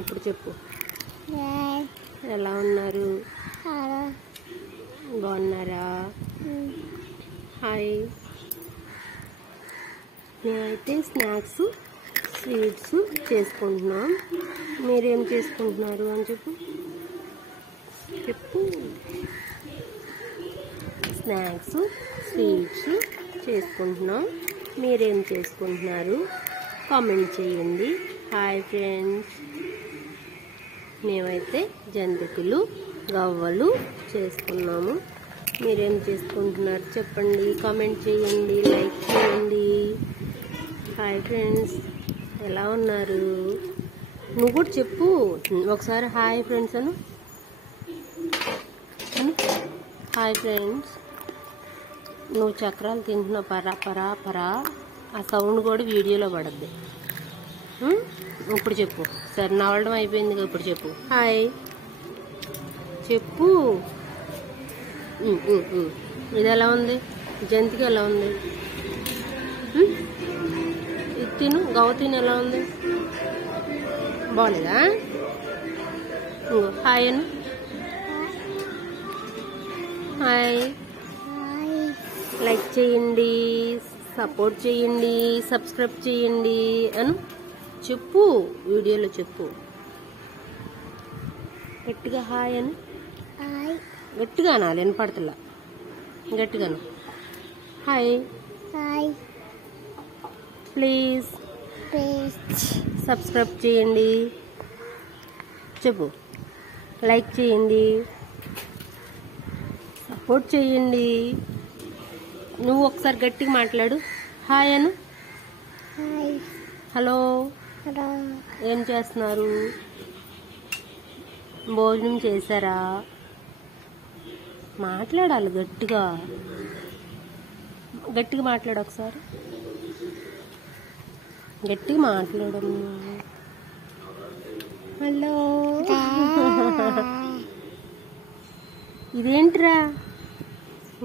ఇప్పుడు చెప్పు. ఎలా ఉన్నారు? బాగున్నారా? హాయ్. మేమైతే స్నాక్స్ స్వీట్స్ చేసుకుంటున్నాం. మీరేం చేసుకుంటున్నారు అని చెప్పు. స్నాక్స్ స్వీట్స్ చేసుకుంటున్నాం. మీరేం చేసుకుంటున్నారు కామెంట్ చేయండి. Hi friends. మేమైతే జంతికలు గవ్వలు చేసుకున్నాము. మీరేం చేసుకుంటున్నారు చెప్పండి, కామెంట్ చేయండి, లైక్ చేయండి. హాయ్ ఫ్రెండ్స్, ఎలా ఉన్నారు? నువ్వు కూడా చెప్పు ఒకసారి. హాయ్ ఫ్రెండ్స్ అను. Hi friends. నువ్వు చక్రాలు తింటున్నావు పరా పరా పరా. ఆ సౌండ్ కూడా వీడియోలో పడద్దు. ఇప్పుడు చెప్పు. సరే, నవ్వడం అయిపోయింది. ఇప్పుడు చెప్పు. హాయ్ చెప్పు. ఇది ఎలా ఉంది? జంతిక ఎలా ఉంది? ఇది తిను. గవ్వ తిను. ఎలా ఉంది? బాగుందా? హాయ్ అను. హాయ్. లైక్ చేయండి, సపోర్ట్ చేయండి, సబ్స్క్రైబ్ చేయండి అను చెప్పు. వీడియోలో చెప్పు. గట్టిగా హాయ్ అని. గట్టిగా అనాలి, వినపడతలా. గట్టిగాను. హాయ్. ప్లీజ్ సబ్స్క్రైబ్ చేయండి. చెప్పు. లైక్ చేయండి, సపోర్ట్ చేయండి. నువ్వు ఒకసారి గట్టిగా మాట్లాడు. హాయ్ అను. హలో. ఏం చేస్తున్నారు? భోజనం చేశారా? మాట్లాడాలి గట్టిగా. గట్టిగా మాట్లాడు ఒకసారి. గట్టిగా మాట్లాడు. హలో. ఇదేంటిరా?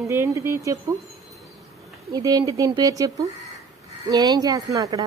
ఇదేంటిది చెప్పు. ఇదేంటి? దీని పేరు చెప్పు. నేనేం చేస్తున్నా అక్కడ?